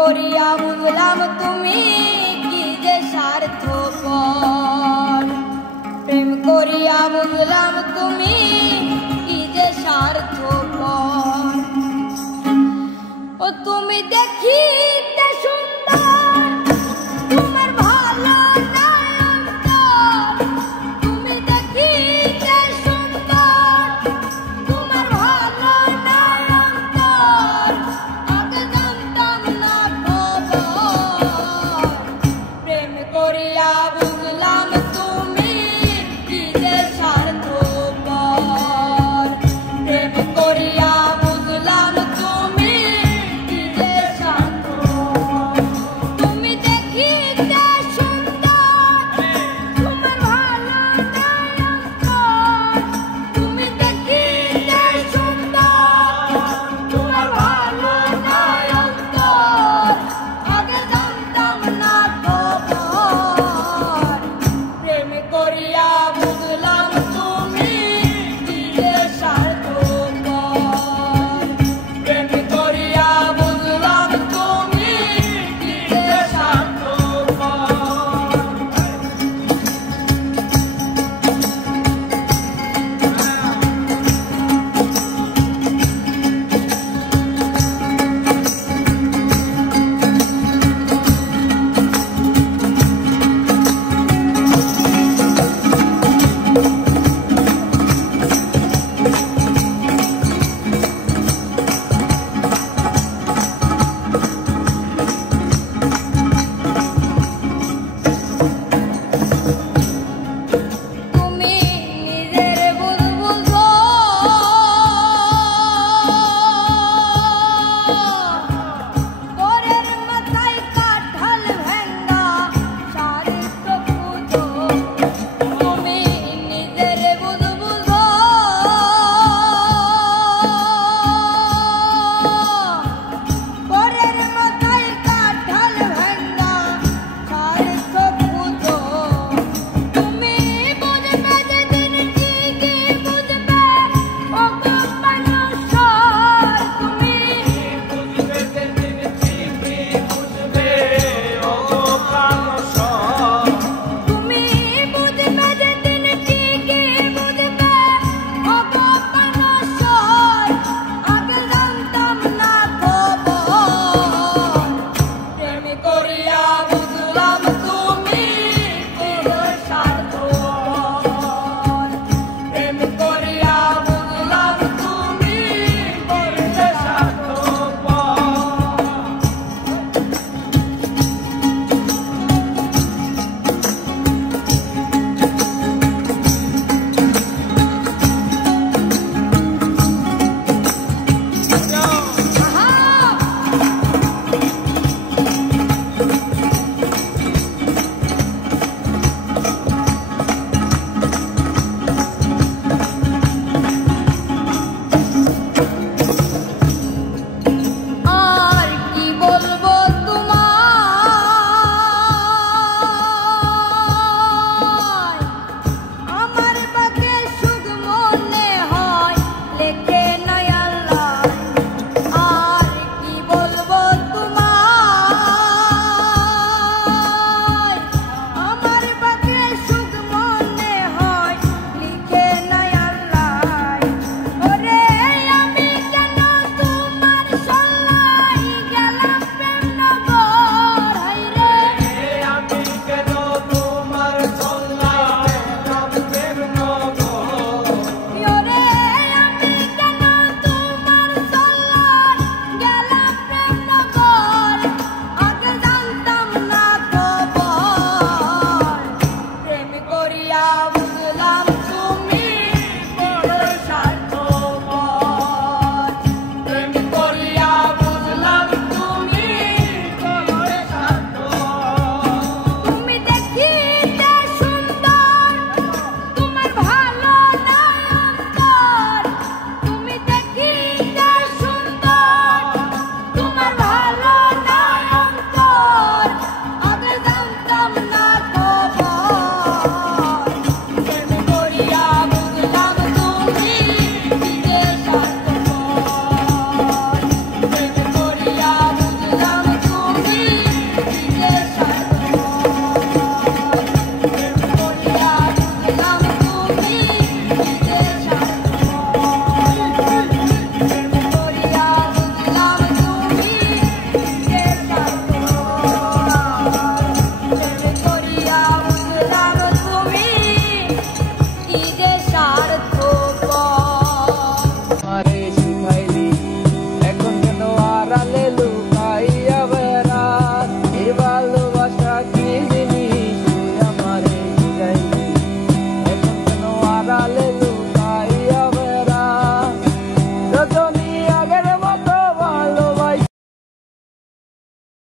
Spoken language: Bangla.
করিয়া বুঝলাম তুমি কি যে স্বার্থপর, প্রেম করিয়া বুঝলাম তুমি কি যে স্বার্থপর। ও তুমি দেখিতে সুন্দর, তোমার ভালো নাই অন্তর। তুমি দেখিতে সুন্দর, তোমার ভালো নাই অন্তর। আগে জানতাম না খবর, প্রেম করিয়া বুঝলাম তুমি কি যে স্বার্থপর। প্রেম করিয়া বুঝলাম তুমি কি যে স্বার্থপর। তুমি দেখিতে সুন্দর, তোমার ভালো নাই অন্তর। তুমি দেখিতে সুন্দর, তোমার ভালো নাই অন্তর। আগে জানতাম না খবর, প্রেম করিয়া বুঝলাম তুমি কি যে স্বার্থপর। প্রেম করিয়া বুঝলাম তুমি কি যে তুমি নিজের বুঝ বুঝো, পরের মাথায় কাঁঠাল ভেঙ্গা চারিত্র খুঁজো। তুমি নিজের বুঝ বুঝো, পরের মাথায় কাঁঠাল ভেঙ্গা চারিত্র খুঁজো। তুমি বুঝবে যেদিন ঠিকই বুঝবে ও গো মানুষর। তুমি বুঝবে যেদিন ঠিকই বুঝবে ও গো প্রাণসর। তুমি বুঝবে যেদিন ঠিকই বুঝবে ও গো মানুষর। আগে জানতাম না খবর, প্রেম করিয়া বুঝলাম তুমি কি যে স্বার্থপর। প্রেম করিয়া বুঝলাম তুমি কি যে স্বার্থপর। আর কি বলবো তোমায়, আমার বাকে সুখ মনে হয় লেখে নাই আল্লাহ। আর কি বলবো তোমায়, আমার বাকে সুখ মনে হয় লিখে নাই আল্লাহ। ওরে আমি কেন তোমার সল্লাই গেলাম প্রেম নগর। হায়রে আমি কেন তোমার সল্লায় গেলাম প্রেম নগর। ওরে আমি কেন তোমার সল্লাই গেলাম প্রেম নগর। আগে জানতাম না খবর, প্রেম করিয়া